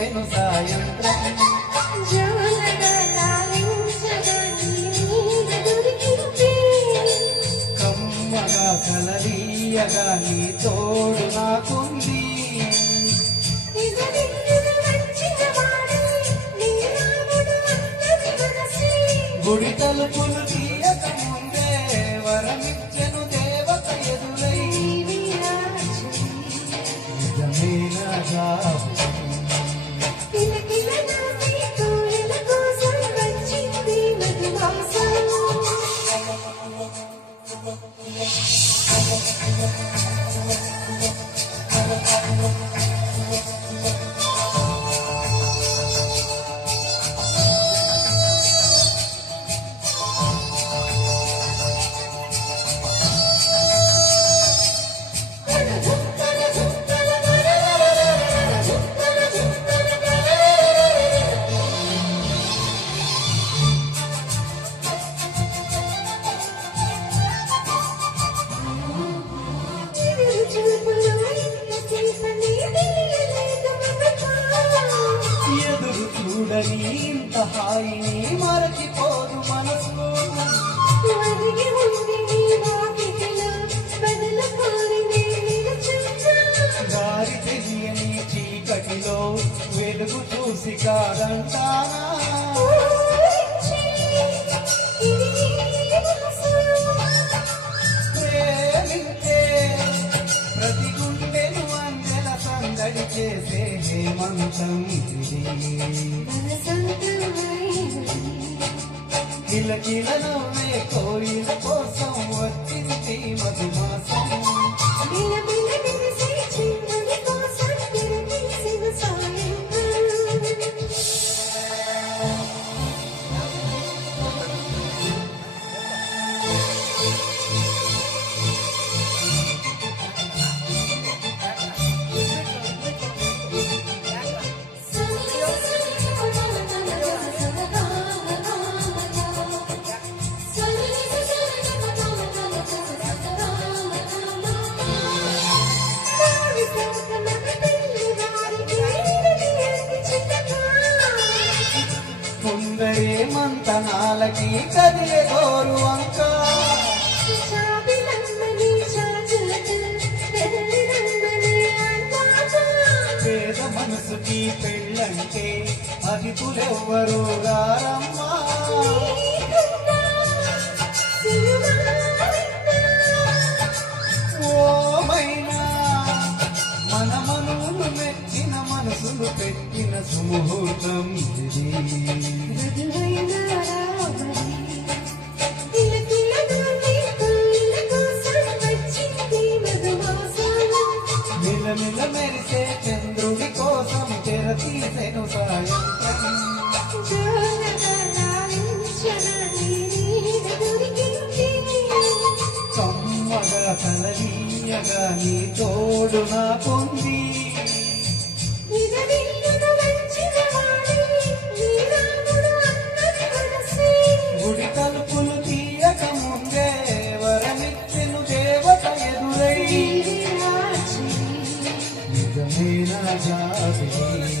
చేసెను సాయంత్రం కమ్మగా కలరీయగా నీ తోడు నాకుంది గుడి తలుపులు తీయక ముందే వరమిచ్చెను దేవత ఎదురై నిజమేనా ఎదురు చూడని ఇంత హాయిని మరచిపోదు మనసు దారి తెలియని చీకటిలో వెలుగు చూసి కాదంటానా ప్రేమించే ప్రతి గుండెను అందెల సందడి చేసే హేమంతం కిలకిలలోనే కోయిల కోసం వచ్చింది మధుమాసం కొందరే మంతనాలకి కదిలే గోరు వంక పేద మనసుకి పెళ్ళంటే అతిథులెవ్వరు రారమ్మా ఓమైనా మన మనులు మెచ్చిన మనసులు పెట్టిన సుముహూర్తం ఇది మిలమిల మెరిసే చంద్రుడి కోసం తెర తీసెను సాయంత్రం కమ్మగా కలనీయగా నీ తోడు నాకుంది గుడి తలుపులు తీయక ముందే వరమిచ్చెను దేవత ఎదురై నిజమేనా జాబిలి